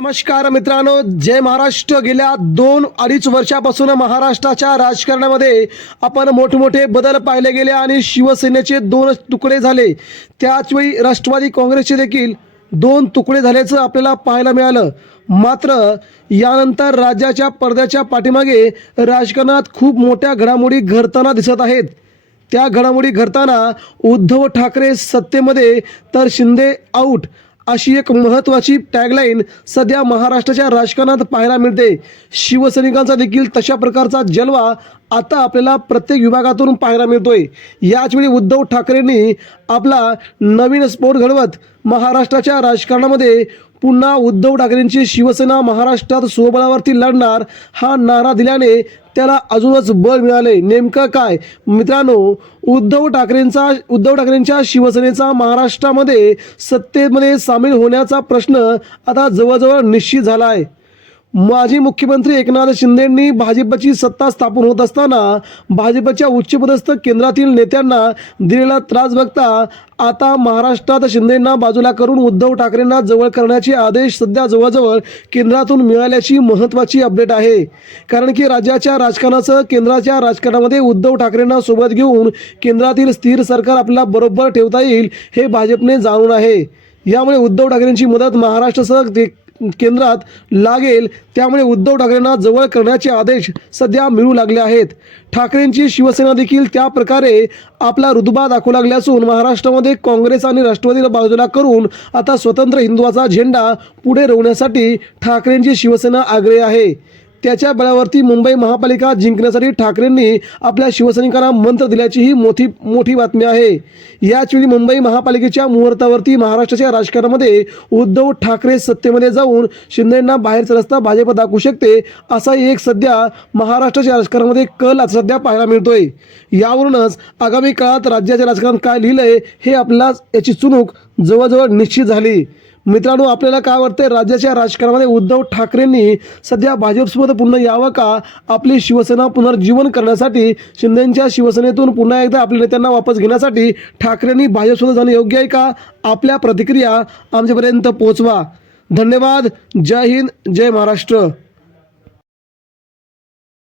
नमस्कार मित्रांनो जय महाराष्ट्र. गेल्या दोन अडीच वर्षापासून महाराष्ट्राच्या राजकारणामध्ये आपण मोठमोठे बदल पाहिले गेले आणि शिवसेनेचे दोन तुकडे झाले. त्याचवेळी राष्ट्रवादी काँग्रेसचे देखील दोन तुकडे झाल्याचं आपल्याला पाहायला मिळालं. मात्र यानंतर राज्याच्या पडद्याच्या पाठीमागे राजकारणात खूप मोठ्या घडामोडी घडताना दिसत आहेत. त्या घडामोडी घडताना उद्धव ठाकरे सत्तेमध्ये तर शिंदे आऊट अशी एक महत्त्वाची टॅगलाईन सध्या महाराष्ट्राच्या राजकारणात पाहायला मिळते. शिवसैनिकांचा देखील तशा प्रकारचा जलवा आता आपल्याला प्रत्येक विभागातून पाहायला मिळतोय. याचवेळी उद्धव ठाकरेंनी आपला नवीन स्फोट घडवत महाराष्ट्राच्या राजकारणामध्ये पुन्हा उद्धव ठाकरेंची शिवसेना महाराष्ट्रात स्वबळावरती लढणार हा नारा दिल्याने त्याला अजूनच बळ मिळाले नेमकं काय? मित्रांनो उद्धव ठाकरेंचा उद्धव ठाकरेंच्या शिवसेनेचा महाराष्ट्रामध्ये सत्तेमध्ये सामील होण्याचा प्रश्न आता जवळजवळ निश्चित झाला आहे. माजी मुख्यमंत्री एकनाथ शिंदेंनी भाजपची सत्ता स्थापन होत असताना भाजपच्या उच्चपदस्थ केंद्रातील नेत्यांना दिलेला त्रास बघता आता महाराष्ट्रात शिंदेंना बाजूला करून उद्धव ठाकरेंना जवळ करण्याचे आदेश सध्या जवळजवळ केंद्रातून मिळाल्याची महत्त्वाची अपडेट आहे. कारण की राज्याच्या राजकारणासह केंद्राच्या राजकारणामध्ये उद्धव ठाकरेंना सोबत घेऊन केंद्रातील स्थिर सरकार आपल्याला बरोबर ठेवता येईल हे भाजपने जाणून आहे. यामुळे उद्धव ठाकरेंची मदत महाराष्ट्रासह केंद्रात लागेल त्यामुळे उद्धव ठाकरेंना जवळ करण्याचे आदेश सध्या मिळू लागले आहेत. ठाकरेंची शिवसेना देखील त्या प्रकारे आपला रुतबा दाखवू लागले असून महाराष्ट्रामध्ये काँग्रेस आणि राष्ट्रवादीला बाजूला करून आता स्वतंत्र हिंदुत्वाचा झेंडा पुढे रोवण्यासाठी ठाकरेंची शिवसेना आग्रही आहे. त्याच्या बळावरती मुंबई महापालिका जिंकण्यासाठी ठाकरेंनी आपल्या शिवसैनिकांना मंत्र दिल्याची ही मोठी मोठी बातमी आहे. याचवेळी मुंबई महापालिकेच्या मुहूर्तावरती महाराष्ट्राच्या राजकारणामध्ये उद्धव ठाकरे सत्तेमध्ये जाऊन शिंदेंना बाहेरचा रस्ता भाजप दाखवू शकते असा एक सध्या महाराष्ट्राच्या राजकारणामध्ये कल आता सध्या पाहायला मिळतोय. यावरूनच आगामी काळात राज्याच्या राजकारणात काय लिहिलंय हे आपल्याला याची चुणूक जवळजवळ निश्चित झाली. मित्रांनो आपल्याला काय वाटतंय? राज्याच्या राजकारणामध्ये उद्धव ठाकरेंनी सध्या भाजपसोबत पुन्हा यावं का? आपली शिवसेना पुनर्जीवन करण्यासाठी शिंदेच्या शिवसेनेतून पुन्हा एकदा आपल्या नेत्यांना वापस घेण्यासाठी ठाकरेंनी भाजपसोबत जाणं योग्य आहे का? आपल्या प्रतिक्रिया आमच्यापर्यंत पोहोचवा. धन्यवाद. जय हिंद. जय महाराष्ट्र.